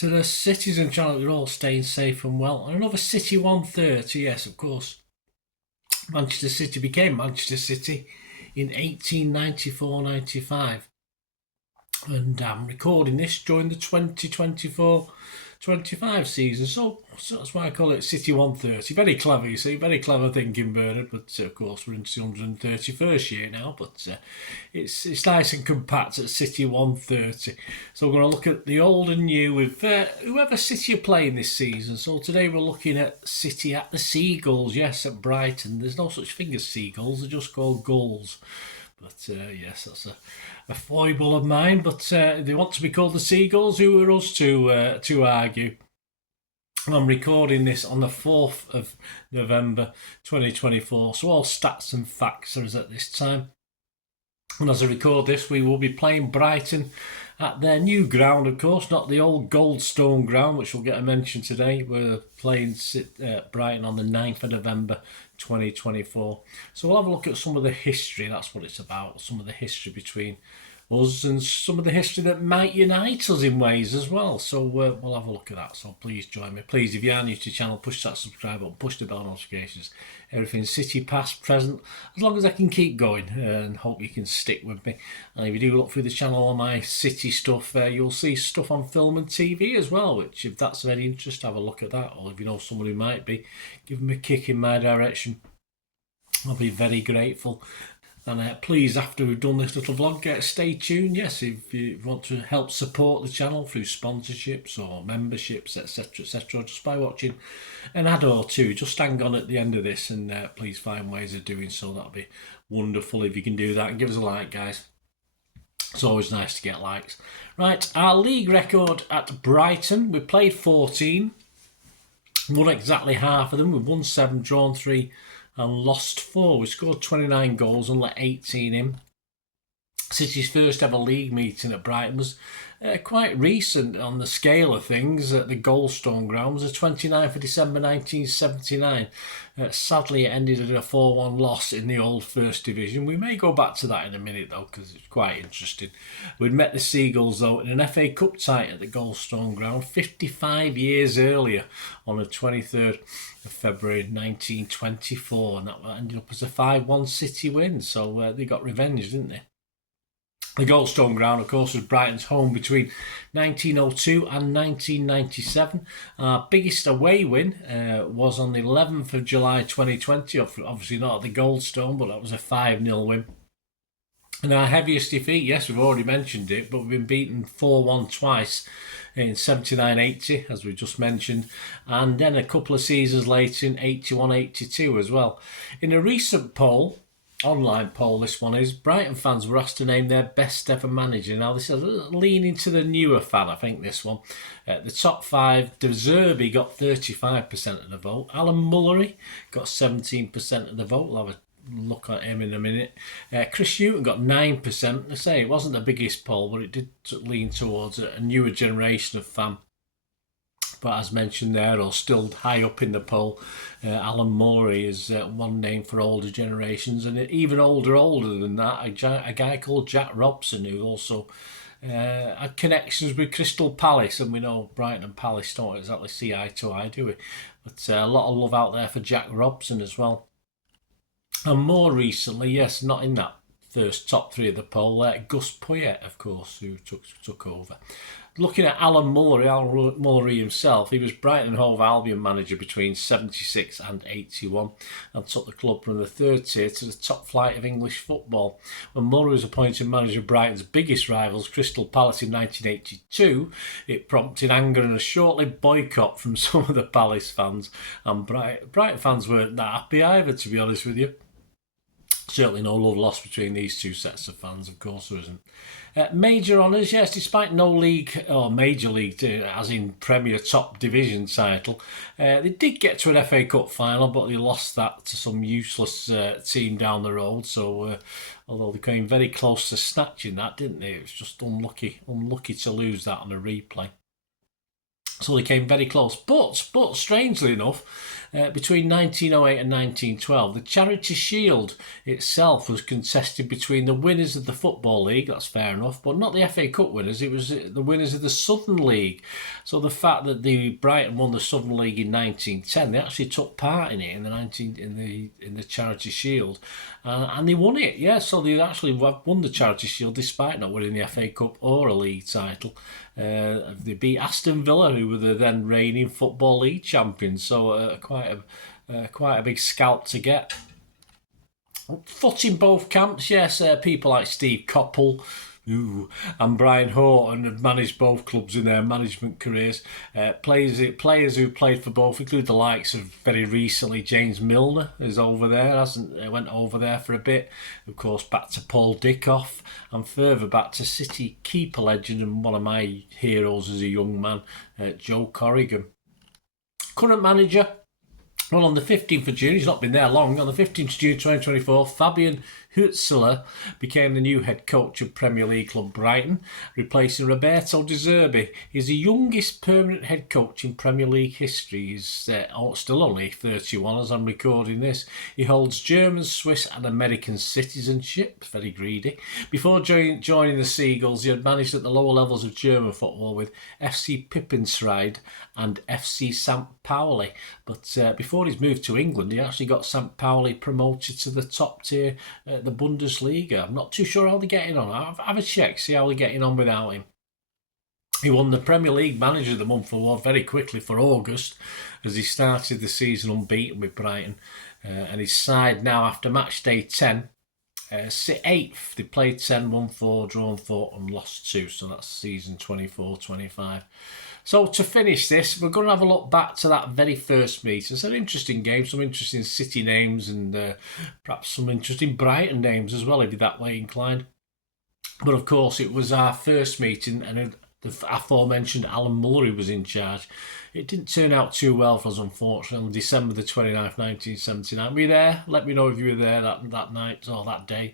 to the Citizen channel. You're all staying safe and well. And another CITY130, yes, of course. Manchester City became Manchester City in 1894-95. And I'm recording this during the 2024-25 season, so that's why I call it CITY130. Very clever, you see, very clever thinking, Bernard. But of course, we're into the 131st year now. But it's nice and compact at CITY130. So we're going to look at the old and new with whoever City are playing this season. So today we're looking at City at the Seagulls. Yes, at Brighton. There's no such thing as seagulls; they're just called gulls. But yes, that's a foible of mine. But they want to be called the Seagulls. Who are us to argue? I'm recording this on the 4th of November 2024. So all stats and facts are at this time. And as I record this, we will be playing Brighton at their new ground, of course, not the old Goldstone ground, which we'll get a mention today. We're playing Brighton on the 9th of November 2024. So we'll have a look at some of the history. That's what it's about, some of the history between us and some of the history that might unite us in ways as well. So we'll have a look at that. So please join me. Please, if you are new to the channel, push that subscribe button, push the bell notifications. Everything City, past, present, as long as I can keep going, and hope you can stick with me. And if you do look through the channel, all my City stuff, you'll see stuff on film and TV as well, which if that's of any interest, have a look at that. Or if you know someone who might be, give them a kick in my direction. I'll be very grateful. And please, after we've done this little vlog, stay tuned. Yes, if you want to help support the channel through sponsorships or memberships, etc., etc., just by watching an ad or two, just hang on at the end of this and please find ways of doing so. That'll be wonderful if you can do that. And give us a like, guys. It's always nice to get likes. Right, our league record at Brighton, we played 14. Won exactly half of them. We've won 7, drawn 3. And lost 4. We scored 29 goals and let 18 in. City's first ever league meeting at Brighton was quite recent on the scale of things at the Goldstone ground. It was the 29th of December 1979. Sadly, it ended in a 4-1 loss in the old First Division. We may go back to that in a minute, though, because it's quite interesting. We'd met the Seagulls, though, in an FA Cup tie at the Goldstone ground 55 years earlier on the 23rd of February 1924. And that ended up as a 5-1 City win. So they got revenge, didn't they? The Goldstone ground, of course, was Brighton's home between 1902 and 1997. Our biggest away win was on the 11th of July 2020. Obviously not at the Goldstone, but that was a 5-0 win. And our heaviest defeat, yes, we've already mentioned it, but we've been beaten 4-1 twice in 79-80, as we just mentioned, and then a couple of seasons later in 81-82 as well. In a recent poll, online poll, this one is, Brighton fans were asked to name their best ever manager. Now this is leaning to the newer fan, I think, this one. The top 5, De Zerbi got 35% of the vote. Alan Mullery got 17% of the vote. We'll have a look at him in a minute. Chris Hughton got 9%. I say it wasn't the biggest poll, but it did lean towards a newer generation of fan. But as mentioned there, or still high up in the poll, Alan Mullery is one name for older generations, and even older than that, a guy called Jack Robson, who also had connections with Crystal Palace, and we know Brighton and Palace don't exactly see eye to eye, do we? But a lot of love out there for Jack Robson as well. And more recently, yes, not in that first top 3 of the poll, Gus Poyet, of course, who took over. Looking at Alan Mullery himself, he was Brighton and Hove Albion manager between 76 and 81 and took the club from the 3rd tier to the top flight of English football. When Mullery was appointed manager of Brighton's biggest rivals, Crystal Palace, in 1982, it prompted anger and a short-lived boycott from some of the Palace fans. And Brighton fans weren't that happy either, to be honest with you. Certainly no love lost between these two sets of fans, of course there isn't. Major honours, yes, despite no league or major league, as in Premier Top Division title, they did get to an FA Cup final, but they lost that to some useless team down the road. So, although they came very close to snatching that, didn't they? It was just unlucky to lose that on a replay. So they came very close. But strangely enough, Between 1908 and 1912, the Charity Shield itself was contested between the winners of the Football League, that's fair enough, but not the FA Cup winners, it was the winners of the Southern League. So the fact that the Brighton won the Southern League in 1910, they actually took part in it in the Charity Shield, and they won it. Yeah, so they actually won the Charity Shield despite not winning the FA Cup or a league title. They beat Aston Villa, who were the then reigning Football League champions. So quite a big scalp to get. Foot in both camps, yes. People like Steve Coppell and Brian Horton have managed both clubs in their management careers. Players who played for both include the likes of very recently James Milner is over there, went over there for a bit. Of course, back to Paul Dickoff, and further back to City keeper legend and one of my heroes as a young man, Joe Corrigan. Current manager. Well, on the 15th of June, he's not been there long, on the 15th of June 2024, Fabian Hutzler became the new head coach of Premier League club Brighton, replacing Roberto De Zerbi. He's the youngest permanent head coach in Premier League history. He's still only 31 as I'm recording this. He holds German, Swiss and American citizenship, very greedy. Before joining the Seagulls, he had managed at the lower levels of German football with FC Pippenstreid and FC St. Pauli. But before his move to England, he actually got St. Pauli promoted to the top tier the Bundesliga. I'm not too sure how they're getting on. Have a check, see how they're getting on without him. He won the Premier League Manager of the Month award very quickly for August as he started the season unbeaten with Brighton. And his side now, after match day 10, sit 8th. They played 10, won 4, drawn 4 and lost 2. So that's season 24-25. So to finish this, we're going to have a look back to that very first meeting. It's an interesting game, some interesting City names and perhaps some interesting Brighton names as well, if you're that way inclined. But of course, it was our first meeting and the aforementioned Alan Mullery was in charge. It didn't turn out too well for us, unfortunately, on December the 29th, 1979. Were you there? Let me know if you were there that night or that day.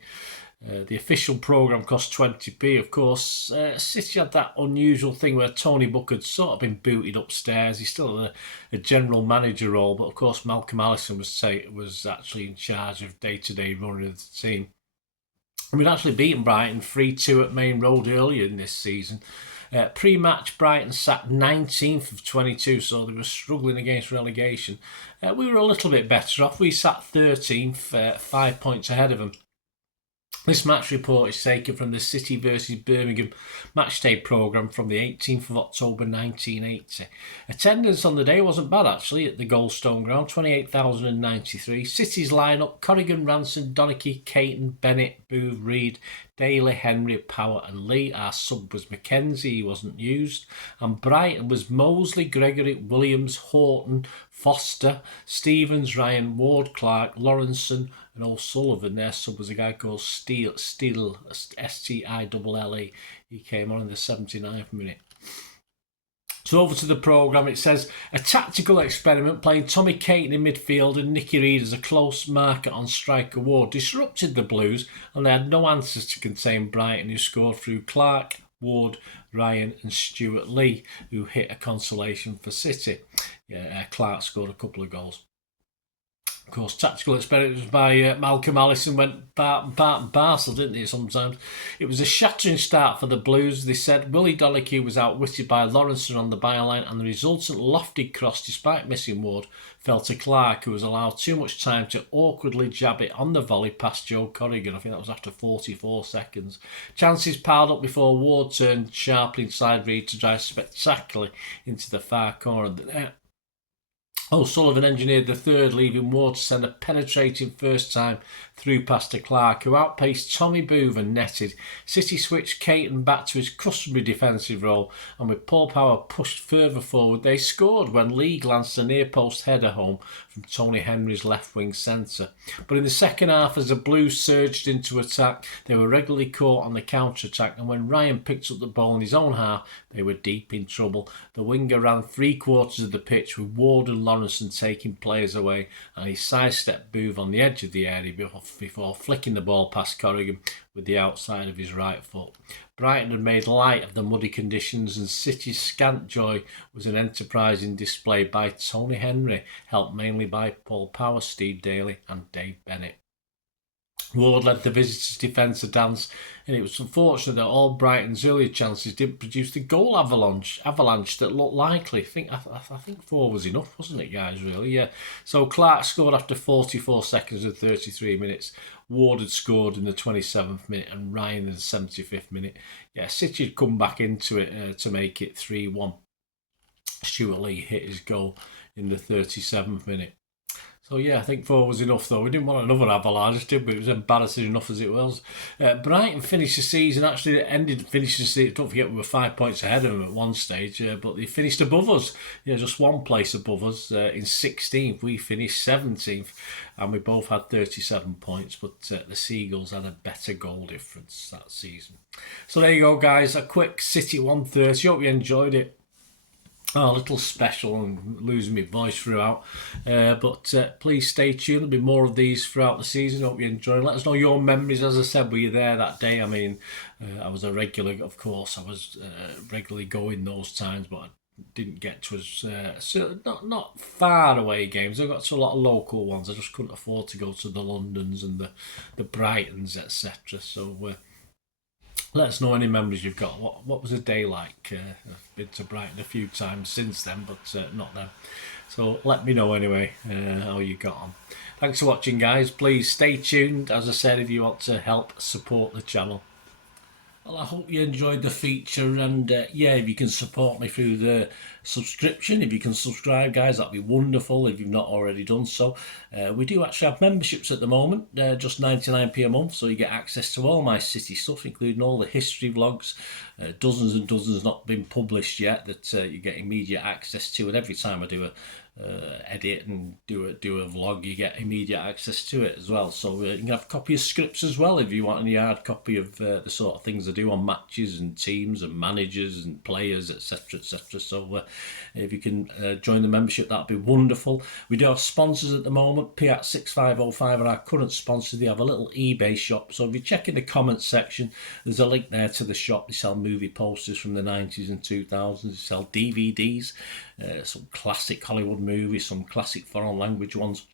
The official programme cost 20p, of course. City had that unusual thing where Tony Buck had sort of been booted upstairs. He's still in a general manager role, but of course Malcolm Allison was actually in charge of day-to-day running of the team. And we'd actually beaten Brighton 3-2 at Main Road earlier in this season. Pre-match, Brighton sat 19th of 22, so they were struggling against relegation. We were a little bit better off. We sat 13th, 5 points ahead of them. This match report is taken from the City vs Birmingham matchday programme from the 18th of October 1980. Attendance on the day wasn't bad actually at the Goldstone Ground, 28,093. City's lineup: Corrigan, Ranson, Donachie, Caton, Bennett, Booth, Reed, Daly, Henry, Power and Lee. Our sub was Mackenzie, he wasn't used. And Brighton was Mosley, Gregory, Williams, Horton, Foster, Stevens, Ryan, Ward, Clark, Lawrenson and O'Sullivan. Their sub was a guy called Steele, S-T-I-L-L-E. He came on in the 79th minute. So over to the programme, it says a tactical experiment playing Tommy Caton in midfield and Nicky Reed as a close marker on striker Ward disrupted the Blues, and they had no answers to contain Brighton, who scored through Clark, Ward, Ryan and Stuart Lee, who hit a consolation for City. Clark scored a couple of goals. Of course, tactical experiments by Malcolm Allison went part and parcel, didn't it, sometimes? It was a shattering start for the Blues. They said Willie Donachie was outwitted by Lawrenson on the byline, and the resultant lofted cross, despite missing Ward, fell to Clark, who was allowed too much time to awkwardly jab it on the volley past Joe Corrigan. I think that was after 44 seconds. Chances piled up before Ward turned sharply inside Reed to drive spectacularly into the far corner of the net. O'Sullivan engineered the third, leaving Ward to send a penetrating first time through pass to Clark, who outpaced Tommy Booth and netted. City switched Caton back to his customary defensive role, and with Paul Power pushed further forward, they scored when Lee glanced a near-post header home from Tony Henry's left-wing centre. But in the second half, as the Blues surged into attack, they were regularly caught on the counter-attack, and when Ryan picked up the ball in his own half, they were deep in trouble. The winger ran 3/4 of the pitch, with Ward and Lawrenson taking players away, and he sidestepped Booth on the edge of the area before flicking the ball past Corrigan, with the outside of his right foot. Brighton had made light of the muddy conditions, and City's scant joy was an enterprising display by Tony Henry, helped mainly by Paul Power, Steve Daly and Dave Bennett. Ward led the visitors' defence a dance, and it was unfortunate that all Brighton's earlier chances didn't produce the goal avalanche that looked likely. I think 4 was enough, wasn't it, guys, really? Yeah. So Clark scored after 44 seconds and 33 minutes. Ward had scored in the 27th minute and Ryan in the 75th minute. Yeah, City had come back into it to make it 3-1. Stuart Lee hit his goal in the 37th minute. So yeah, I think 4 was enough though. We didn't want another avalanche, did we? It was embarrassing enough as it was. Brighton finished the season, finished the season, don't forget we were 5 points ahead of them at one stage, but they finished above us. Yeah, just one place above us. In 16th, we finished 17th, and we both had 37 points, but the Seagulls had a better goal difference that season. So there you go, guys. A quick CITY130. Hope you enjoyed it. A little special and losing my voice throughout, but please stay tuned. There'll be more of these throughout the season. Hope you enjoy. Let us know your memories. As I said, were you there that day? I mean, I was a regular, of course. I was regularly going those times, but I didn't get to not far away games. I got to a lot of local ones. I just couldn't afford to go to the Londons and the Brightons, etc. So let us know any memories you've got. What was a day like? I've been to Brighton a few times since then, but not then. So let me know anyway how you got on. Thanks for watching, guys. Please stay tuned. As I said, if you want to help support the channel. Well, I hope you enjoyed the feature, and yeah, if you can support me through the subscription, if you can subscribe, guys, that'd be wonderful if you've not already done so. We do actually have memberships at the moment, just 99p a month, so you get access to all my City stuff, including all the history vlogs, dozens and dozens not been published yet that you get immediate access to, and every time I do a edit and do a vlog, you get immediate access to it as well. So you can have a copy of scripts as well if you want any hard copy of the sort of things I do on matches and teams and managers and players, etc, etc. So if you can join the membership, that'd be wonderful. We do have sponsors at the moment. P6505 are our current sponsor. They have a little eBay shop, so if you check in the comments section, there's a link there to the shop. They sell movie posters from the 90s and 2000s. They sell DVDs, some classic Hollywood movies, some classic foreign language ones.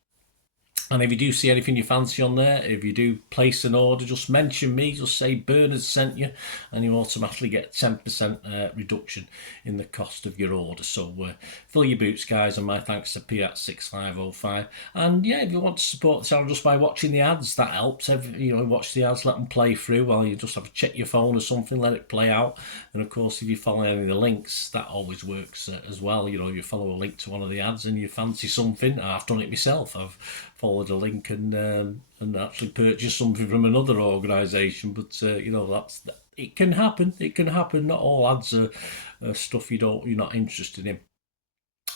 And if you do see anything you fancy on there, if you do place an order, just mention me, just say Bernard sent you, and you automatically get 10% reduction in the cost of your order. So fill your boots, guys, and my thanks to P6505. And yeah, if you want to support the channel just by watching the ads, that helps. Watch the ads, let them play through while you just have to check your phone or something, let it play out. And of course, if you follow any of the links, that always works as well. If you follow a link to one of the ads and you fancy something, I've done it myself. I've followed a link and actually purchase something from another organisation, but it can happen. It can happen. Not all ads are stuff you're not interested in.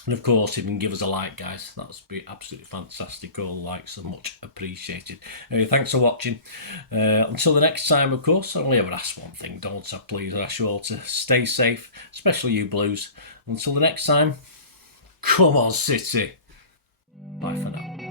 And of course, if you can give us a like, guys, that would be absolutely fantastic. All likes are much appreciated. Anyway, thanks for watching. Until the next time, of course, I only ever ask one thing, don't I? Please, I ask you all to stay safe, especially you Blues. Until the next time, come on, City. Bye for now.